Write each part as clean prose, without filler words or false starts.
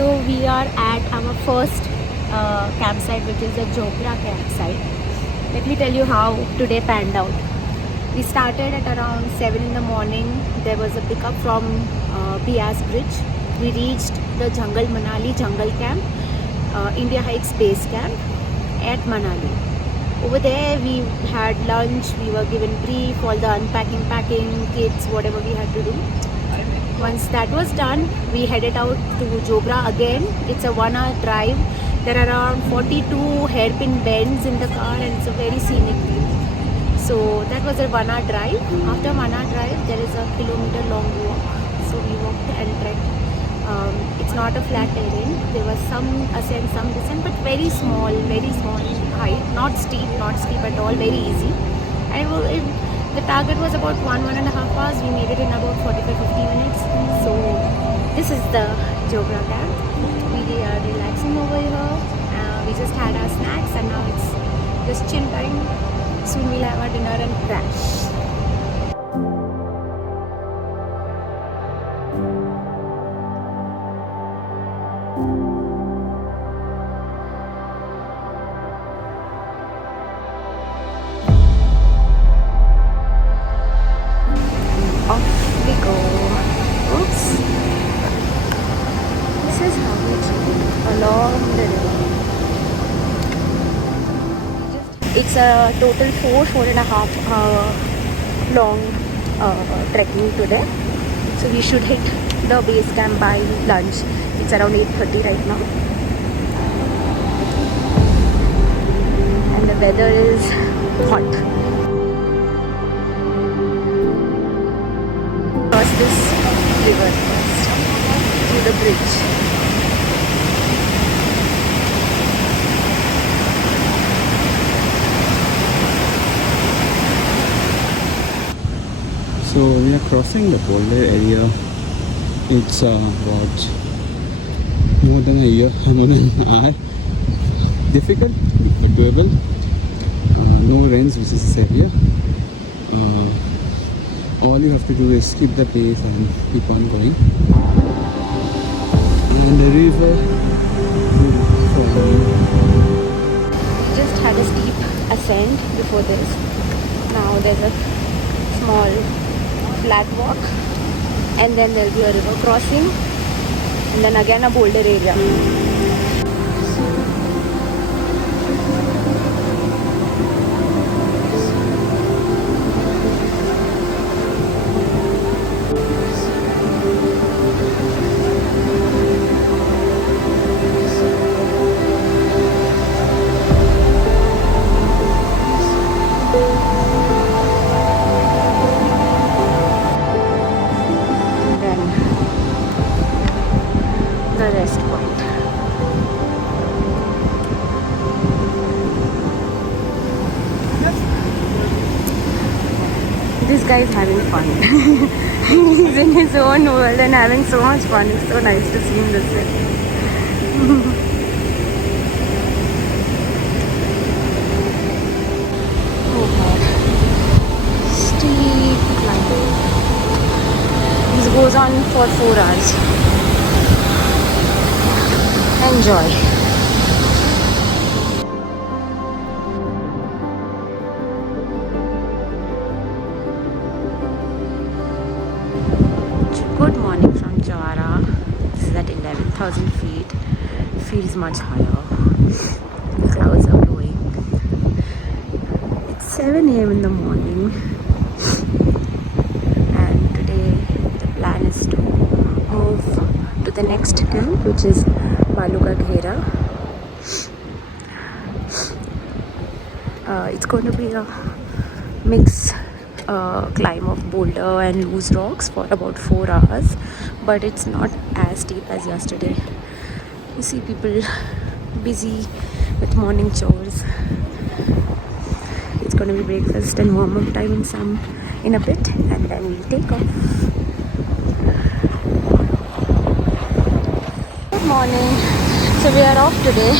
So we are at our first campsite, which is a Jogra campsite. Let me tell you how today panned out. We started at around 7 in the morning. There was a pickup from Bias Bridge. We reached the Jungle Manali Jungle Camp, India Hikes Base Camp at Manali. Over there we had lunch, we were given brief, all the unpacking, packing, kits, whatever we had to do. Once that was done, we headed out to Jogra again. It's a 1-hour drive. There are around 42 hairpin bends in the car and it's a very scenic view. So that was a 1-hour drive. After 1-hour drive, there is a kilometer long walk. So we walked and trekked. It's not a flat terrain. There was some ascent, some descent, but very small height. Not steep at all. Very easy. And the target was about 1.5 hours. We made it in about 45-50 minutes. So this is the Jogra camp. We are relaxing over here. We just had our snacks and now it's just chill time. Soon we'll have our dinner and crash. It's a total 4.5 hour long trekking today. So we should hit the base camp by lunch. It's around 8:30 right now. And the weather is hot. Cross this river first through the bridge. So we are crossing the boulder area. It's about more than an hour. Difficult, but doable. No rains, which is this area. All you have to do is keep the pace and keep on going. And the river. We just had a steep ascent before this. Now there's a small flat walk and then there'll be a river crossing and then again a boulder area. This guy is having fun. He's in his own world and having so much fun. It's so nice to see him this way. Oh god. Steep climb. This goes on for 4 hours. Enjoy. Good morning from Jawara. This is at 11,000 feet. Feels much higher. The clouds are blowing. It's 7 a.m. in the morning. And today the plan is to move to the next camp, which is Balu Ka Ghera. It's going to be a mix climb of boulder and loose rocks for about 4 hours, but it's not as steep as yesterday. You see people busy with morning chores. It's going to be breakfast and warm-up time in a bit, and then we'll take off. Good morning. So we are off today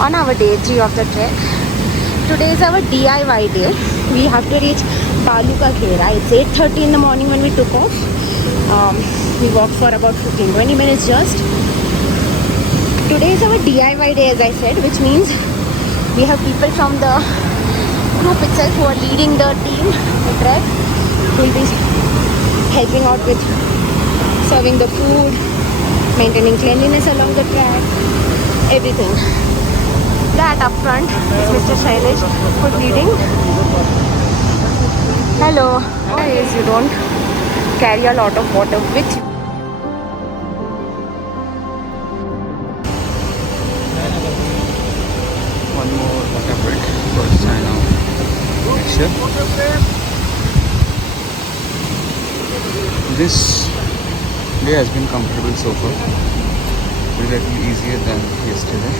on our day 3 of the trek. Today is our DIY day. We have to reach Balu Ka Ghera. It's 8:30 in the morning when we took off. We walked for about 15-20 minutes just. today is our DIY day, as I said, which means we have people from the group itself who are leading the team, the trek, who will be helping out with serving the food, maintaining cleanliness along the track, everything. That up front is Mr. Shailesh, who's leading. Hello. Is you don't carry a lot of water with you. One more water break for sign out. Picture. This day has been comfortable so far. It is actually easier than yesterday.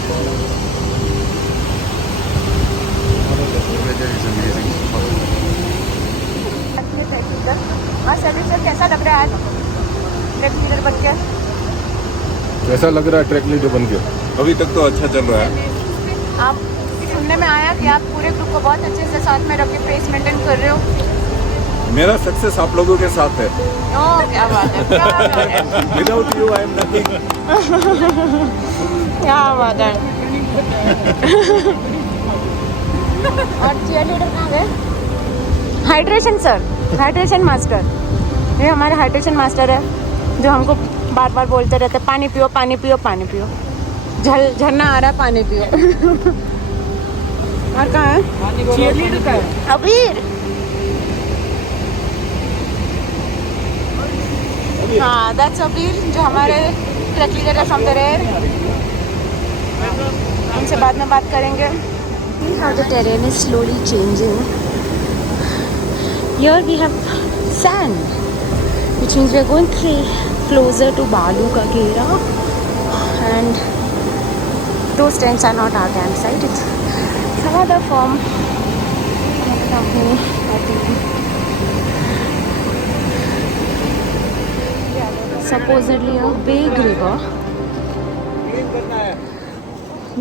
The weather is amazing so far. Sir कैसा लग रहा है आज track leader बन के? कैसा लग रहा है ट्रैक लीडर बन के? अभी तक तो अच्छा चल रहा है। आप सुनने में आया कि आप पूरे ग्रुप को बहुत अच्छे से साथ में रख के पेस मेंटेन कर रहे हो। मेरा सक्सेस आप लोगों के साथ है। ओह क्या बात है, क्या बात है। Without you I am nothing. क्या बात है। और चीयर लीडर कहाँ गए? Hydration sir, hydration master. ये हमारे हाइड्रेशन मास्टर है जो हमको बार बार बोलते रहते पानी पियो पानी पियो पानी पियो, झरना आ रहा है पानी पियो। और कहाँ है चीयर लीडर? का है अबीर। हाँ दैट्स अबीर जो हमारे ट्रैक लीडर है फ्रॉम द रेयर। उनसे बाद में बात करेंगे। How the terrain is slowly changing. Here we have sand, which means we are going closer to Balu ka Ghera, and those tents are not our campsite. It's some other firm, another company, I think. Supposedly a big river.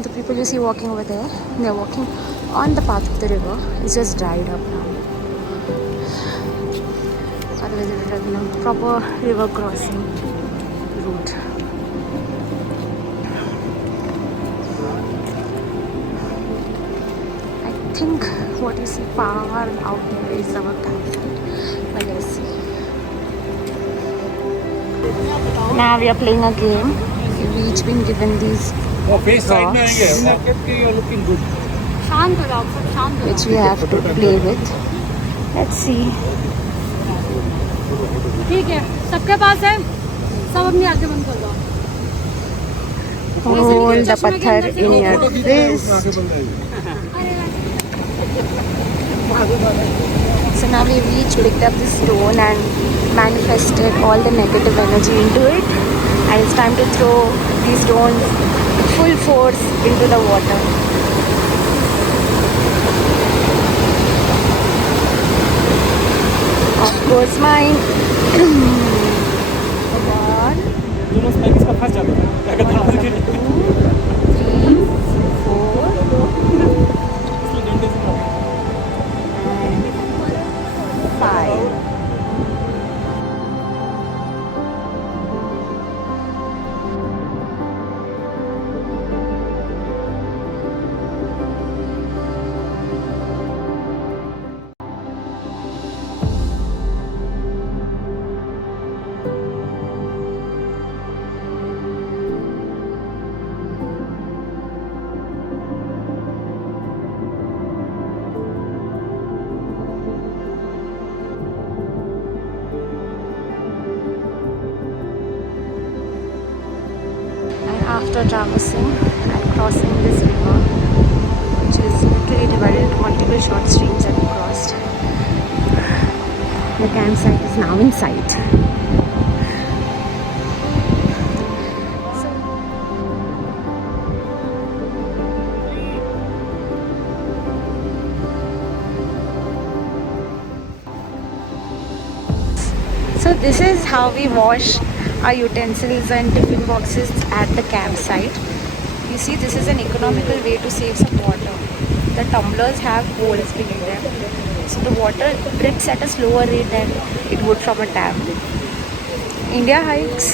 The people you see walking over there, they are walking on the path of the river. It's just dried up now. Otherwise, it would have been a proper river crossing route. I think what you see far out there is our campsite. But let's see. Now we are playing a game. We've each been given these rocks, which we have to play with. Let's see. ठीक है, सबके पास है, सब अपनी आंखें बंद कर दो। Hold the pathar in your fist. So now we've each picked up this stone and manifested all the negative energy into it, and it's time to throw these stones full force into the water. Of course mine. One, 2, 3, 4, and 5. After traversing and crossing this river, which is literally divided into multiple short streams that we crossed, the campsite is now in sight. So this is how we wash our utensils and tiffin boxes at the campsite. You see, this is an economical way to save some water. The tumblers have holes beneath them, so the water drips at a slower rate than it would from a tap. India Hikes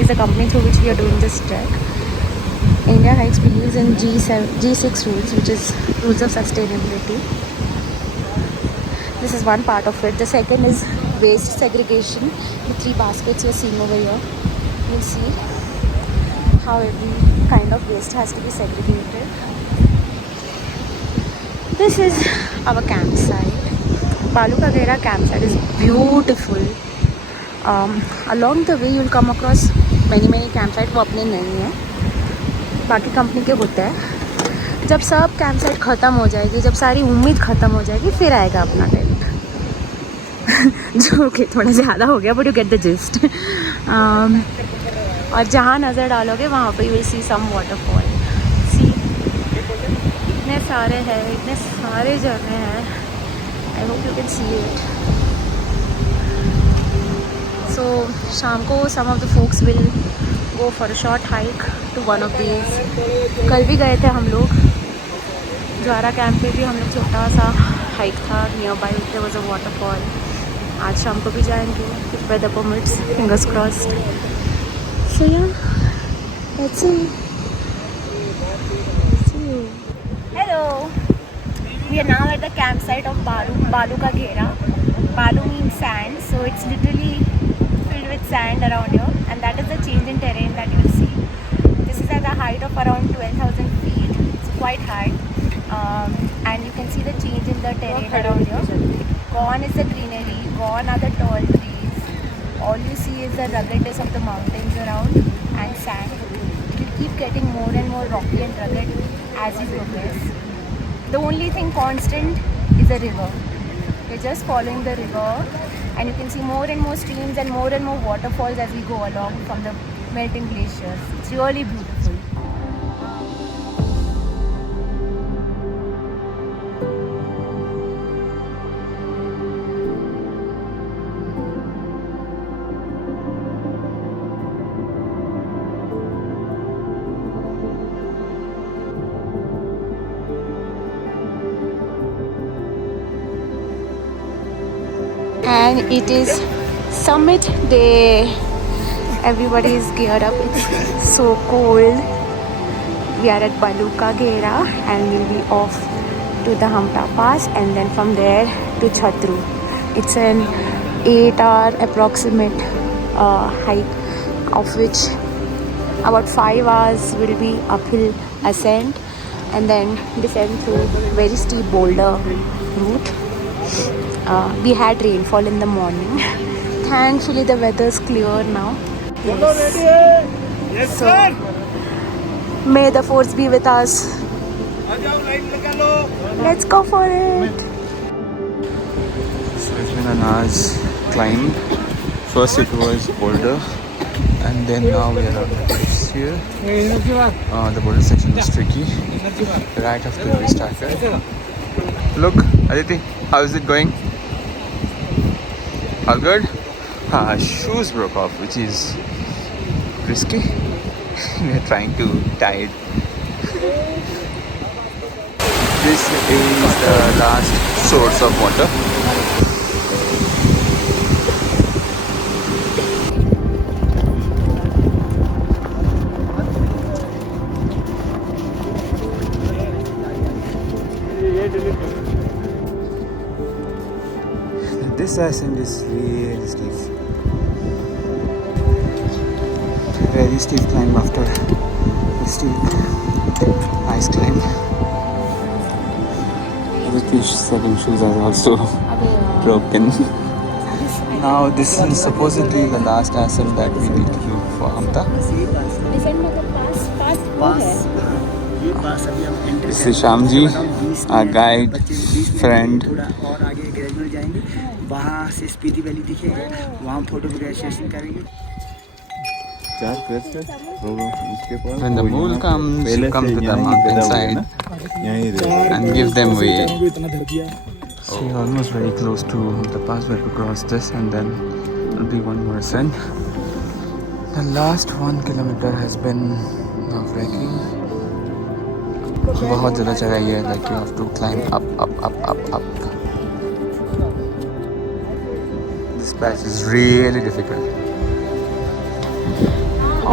is a company through which we are doing this trek, India Hikes believes in G6 rules, which is rules of sustainability. This is one part of it. The second is waste segregation. The 3 baskets you're seeing over here. You'll see how every kind of waste has to be segregated. This is our campsite. Balu Ka Ghera campsite is beautiful. Along the way you'll come across many campsite. वो अपने नहीं है, बाकी company के होते हैं. जब सब कैंपसाइट ख़त्म हो जाएगी, जब सारी उम्मीद ख़त्म हो जाएगी, फिर आएगा अपना टेंट. जो कि थोड़ा ज़्यादा हो गया, but you get the gist. और जहाँ नज़र डालोगे वहाँ पे you will see some waterfall. See इतने सारे हैं, इतने सारे झरने हैं. I hope you can see it. So शाम को some of the folks will go for a short hike to one of these. कल भी गए थे हम लोग ज्वारा कैंप पे भी. हम लोग छोटा सा हाइक था nearby, there was a waterfall. आज शाम को भी जाएंगे if weather permits, fingers crossed. So yeah let's see. Hello, we are now at the campsite of Balu Ka Ghera. Balu means sand, so it's literally filled with sand around here, and that is the change in terrain that you will see. This is at a height of around 12,000 feet. It's quite high, and you can see the change in the terrain around here. Gone is the greenery, gone are the tall trees. All you see is the ruggedness of the mountains around and sand. It will keep getting more and more rocky and rugged as we progress. The only thing constant is the river. We're just following the river, and you can see more and more streams and more waterfalls as we go along from the melting glaciers. It's really beautiful. And it is summit day. Everybody is geared up. It's so cold. We are at Balu Ka Ghera and we'll be off to the Hamta Pass and then from there to Chhatru. It's an 8-hour approximate hike, of which about 5 hours will be uphill ascent and then descend through very steep boulder route. We had rainfall in the morning. Thankfully the weather is clear now. Yes, so may the force be with us. Let's go for it. So it's been an hour's climb. First it was boulder, and then now we are on the cliffs here. The boulder section was tricky. Right after we started. Look, Aditi, how is it going? All good? Shoes broke off, which is risky. We are trying to tie it. This is the last source of water. This ascent is really steep. Very steep climb after a steep ice climb. Ritish second shoes are also broken. Now this is supposedly the last ascent that we need to do for Hamta. This is Shamji, our guide, friend. वहाँ से Spiti valley दिखेगा, वहाँ photography करेंगे. When the bull comes, you come to the mountainside and give them way. So we're almost very close to the pass. We have to cross this and then it'll be one more ascent. The last 1 kilometer has been nerve-wracking. बहुत ज़्यादा चढ़ाई है, like you have to climb up. This patch is really difficult.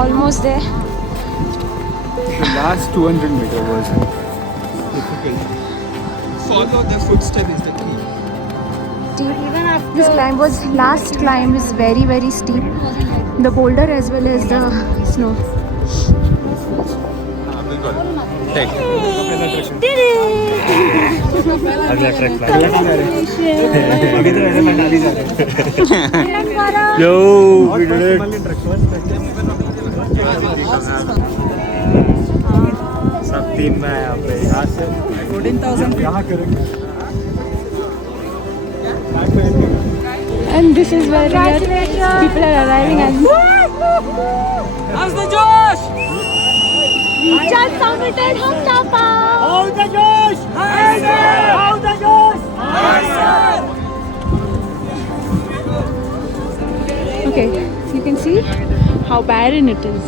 Almost there. The last 200 meter was difficult. Follow the footstep is the key. This climb was last climb is very steep. The boulder as well as the snow. Yo, we did it. सब तीन में यहाँ पे यहाँ से 14,000 यहाँ करेंगे. And this is where people are arriving and How's the Josh? we just summited Hamtapa. How's the Josh? How's the Josh? Okay, you can see how barren it is.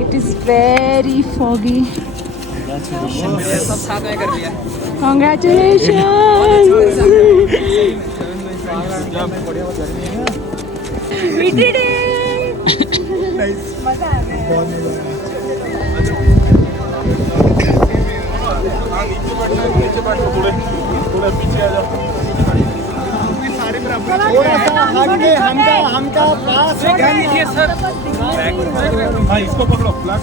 It is very foggy. Congratulations! We did it! हमका पास हाँ इसको पकड़ो flag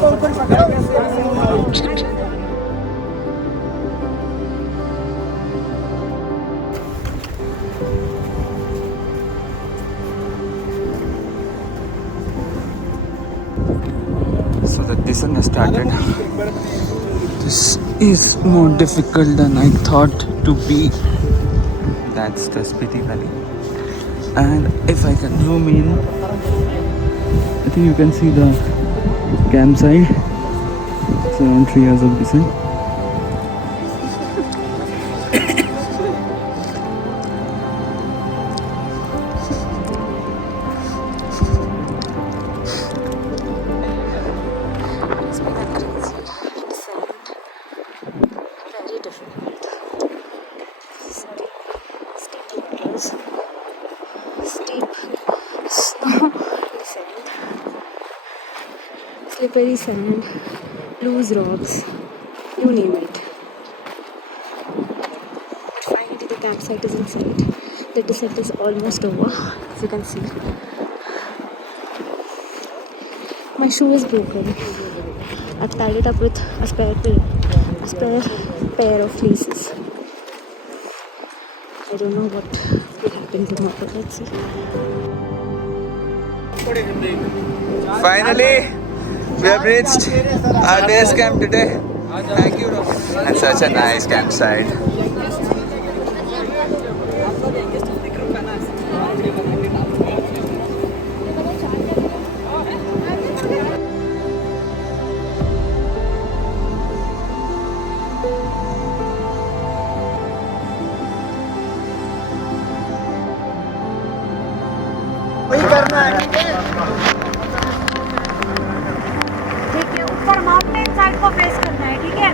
को ऊपर पकड़ो. So the descent has started. This is more difficult than I thought to be. That's the Spiti Valley. And if I can zoom in, I think you can see the campsite. It's around 3 hours of descent. Very difficult. Steep snow descent, slippery sand, loose rocks, you name it. But finally the campsite is in sight. The descent is almost over, as you can see. My shoe is broken. I've tied it up with a spare pair of fleeces. I don't know what will happen tomorrow. Let's see. Finally, we have reached our base camp today. Thank you, Robin. And such a nice campsite. ठीक है, ऊपर mountain side को face करना है, ठीक है?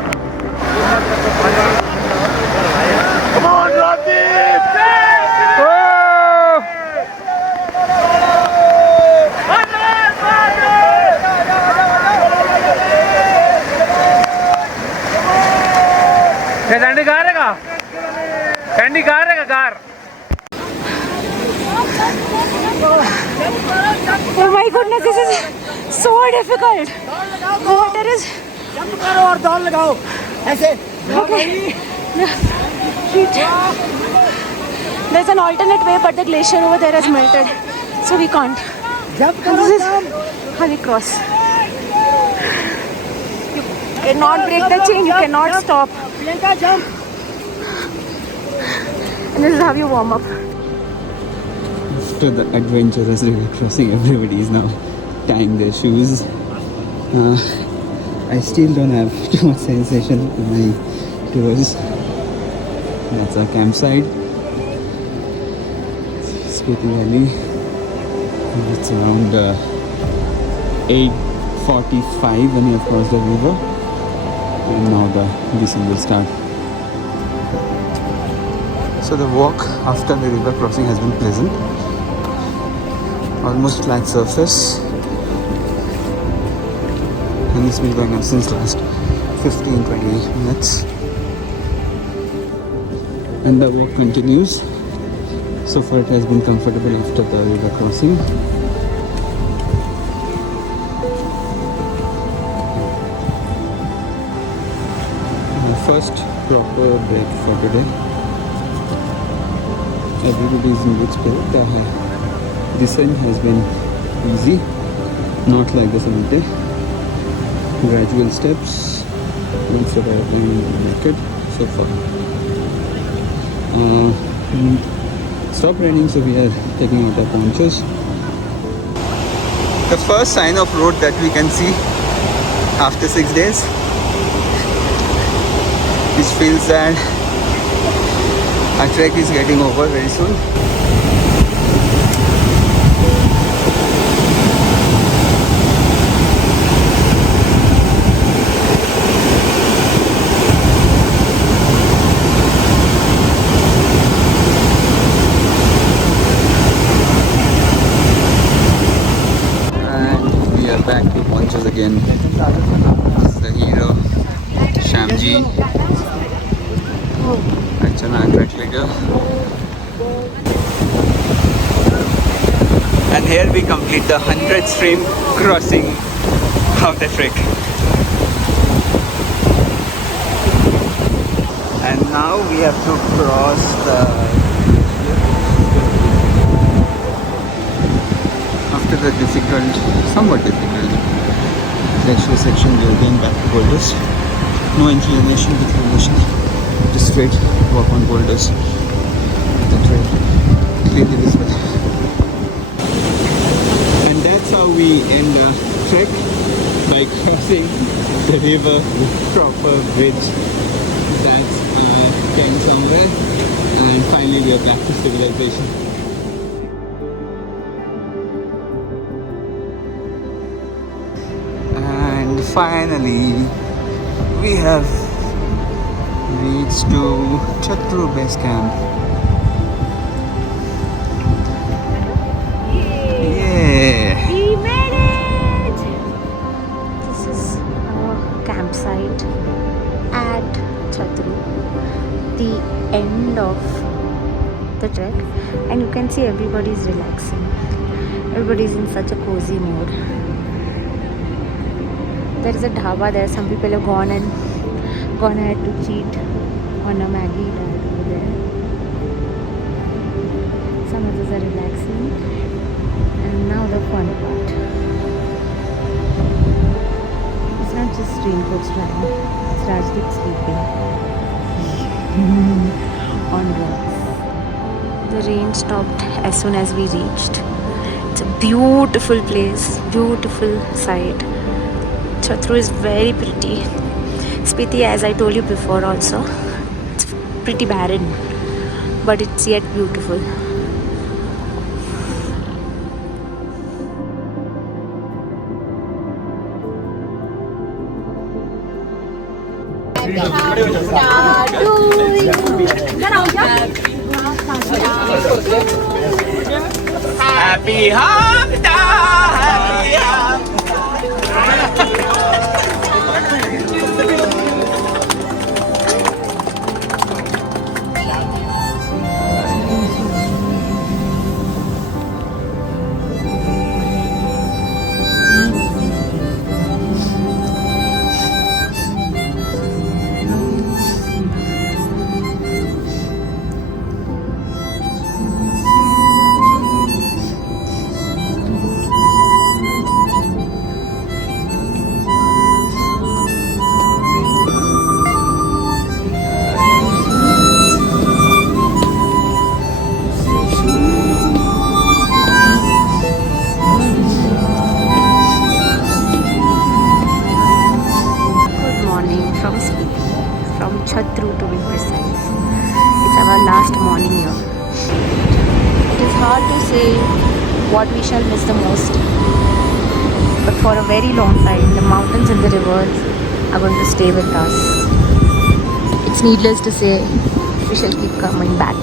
Candy car है का? कैंडी कार है का car? Oh my goodness, this is so difficult. The water is. Jump करो और दौड़ लगाओ ऐसे. Okay. There's an alternate way, but the glacier over there has melted, so we can't. Jump And करो. this is how we cross. You cannot break the chain. You cannot stop. Priyanka jump. And this is how you warm up. After the adventurous river crossing, everybody is now tying their shoes. I still don't have too much sensation in my toes. That's our campsite. Spiti Valley. It's around 8:45 when you have crossed the river. And now the descent will start. So the walk after the river crossing has been pleasant. almost flat surface, and it's been going on since last 15-20 minutes, and the walk continues. So far it has been comfortable after the river crossing. The first proper break for today. Everybody is in good spirit. The descent has been easy, not like the summit day. Gradual steps, instead of being naked so far. Stop raining, so we are taking out our ponchos. The first sign of road that we can see after 6 days, which feels that our trek is getting over very soon. Back to ponchos again. This is the hero, Shamji, Archana, track leader. And here we complete the 100 stream crossing of the trek. And now we have to cross the the difficult, somewhat difficult glacier section. We are again back to boulders. No inclination with elevation, just straight walk on boulders. The trail clearly visible. And that's how we end the trek, by crossing the river with proper bridge. That's Ken somewhere, and finally we are back to civilization. Finally, we have reached to Chatru base camp. Yeah! We made it! This is our campsite at Chatru, the end of the trek, and you can see everybody is relaxing. Everybody is in such a cozy mood. There is a dhaba there. Some people have gone ahead to cheat on a Maggie diet over there. Some others are relaxing. And now the fun part. It's not just raincoats drying. It's Rajdeep sleeping on rocks. The rain stopped as soon as we reached. It's a beautiful place, beautiful sight. Chatru is very pretty. Spiti, as I told you before also, it's pretty barren, but it's yet beautiful. Happy Hamda! Happy Hamda! Chatru to be precise. It's our last morning here. It is hard to say what we shall miss the most, but for a very long time the mountains and the rivers are going to stay with us. It's needless to say we shall keep coming back.